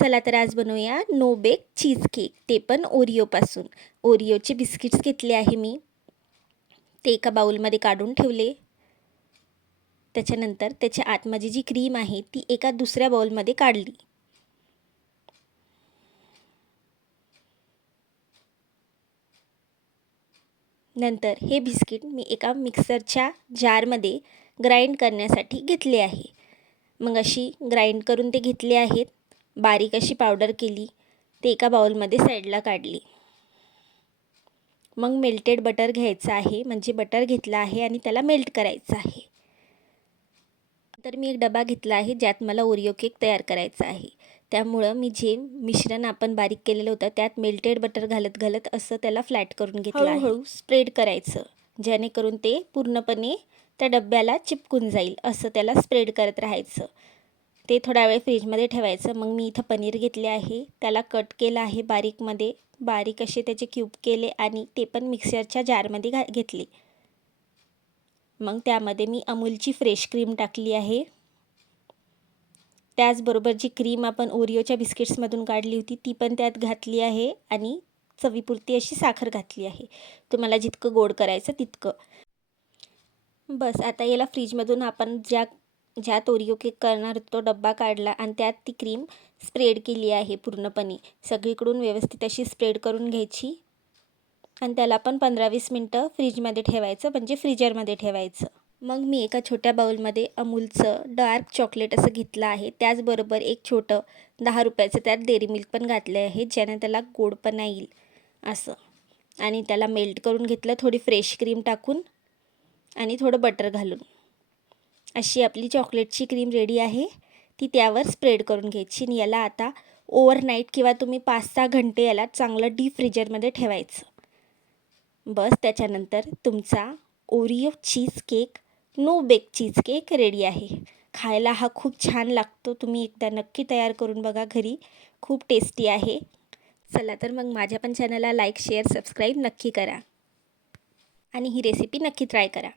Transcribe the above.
चला तर आज बनवूया नो बेक चीज केक, ते पण ओरिओपासून. ओरिओचे बिस्किट्स घेतले आहे मी, ते एका बाउलमध्ये काढून ठेवले. त्याच्यानंतर त्याच्या आतमध्ये जी क्रीम आहे ती एका दुसऱ्या बाउलमध्ये काढली. नंतर हे बिस्किट मी एका मिक्सरच्या जारमध्ये ग्राइंड करण्यासाठी घेतले आहे. मग अशी ग्राइंड करून ते घेतले आहेत. बारीक अशी पावडर केली, ते एका बाउलमध्ये साईडला काढली. मग मेल्टेड बटर घ्यायचं आहे, म्हणजे बटर घेतलं आहे आणि त्याला मेल्ट करायचं आहे. तर मी एक डबा घेतला आहे ज्यात मला ओरिओ केक तयार करायचा आहे. त्यामुळं मी जे मिश्रण आपण बारीक केलेलं होतं त्यात मेल्टेड बटर घालत असं त्याला फ्लॅट करून घेतलं आहे. हळूहळू स्प्रेड करायचं, जेणेकरून ते पूर्णपणे त्या डब्याला चिपकून जाईल असं त्याला स्प्रेड करत राहायचं. ते थोडा वेळ फ्रीजमध्ये ठेवायचं. मग मी इथं पनीर घेतले आहे, त्याला कट केलं आहे बारीक असे त्याचे क्यूब केले आणि ते पण मिक्सरच्या जारमध्ये घेतले. मग त्यामध्ये मी अमूलची फ्रेश क्रीम टाकली आहे. त्याचबरोबर जी क्रीम आपण ओरिओच्या बिस्किट्समधून काढली होती ती पण त्यात घातली आहे आणि चवीपुरती अशी साखर घातली आहे. तुम्हाला जितकं गोड करायचं तितकं. बस आता याला फ्रीजमधून आपण ज्यात ओरिओ केक करणार तो डब्बा काढला आणि त्यात ती क्रीम स्प्रेड केली आहे. पूर्णपणे सगळीकडून व्यवस्थित अशी स्प्रेड करून घ्यायची आणि त्याला आपण 15-20 मिनटं फ्रीजमध्ये ठेवायचं, म्हणजे फ्रीजरमध्ये ठेवायचं. मग मी एका छोट्या बाउलमध्ये अमूलचं डार्क चॉकलेट असं घेतलं आहे. त्याचबरोबर एक छोटं 10 रुपयाचं त्यात डेअरी मिल्क पण घातलं आहे, ज्याने त्याला गोडपणा येईल असं. आणि त्याला मेल्ट करून घेतलं, थोडी फ्रेश क्रीम टाकून आणि थोडं बटर घालून. अशी आपली चॉकलेटची क्रीम रेडी आहे. ती त्यावर स्प्रेड करून घ्यायची आणि याला आता ओव्हरनाईट किंवा तुम्ही 5-6 घंटे याला चांगलं डीप फ्रीजरमध्ये ठेवायचं. बस त्याच्यानंतर तुमचा Oreo cheesecake, no bake cheesecake ready आहे. खायला हा खूप छान लागतो. तुम्ही एकदा नक्की तयार करून बघा घरी, खूप टेस्टी आहे. चला तर मग माझ्या पण चॅनलला लाईक, शेअर, सबस्क्राईब नक्की करा आणि ही रेसिपी नक्की ट्राय करा.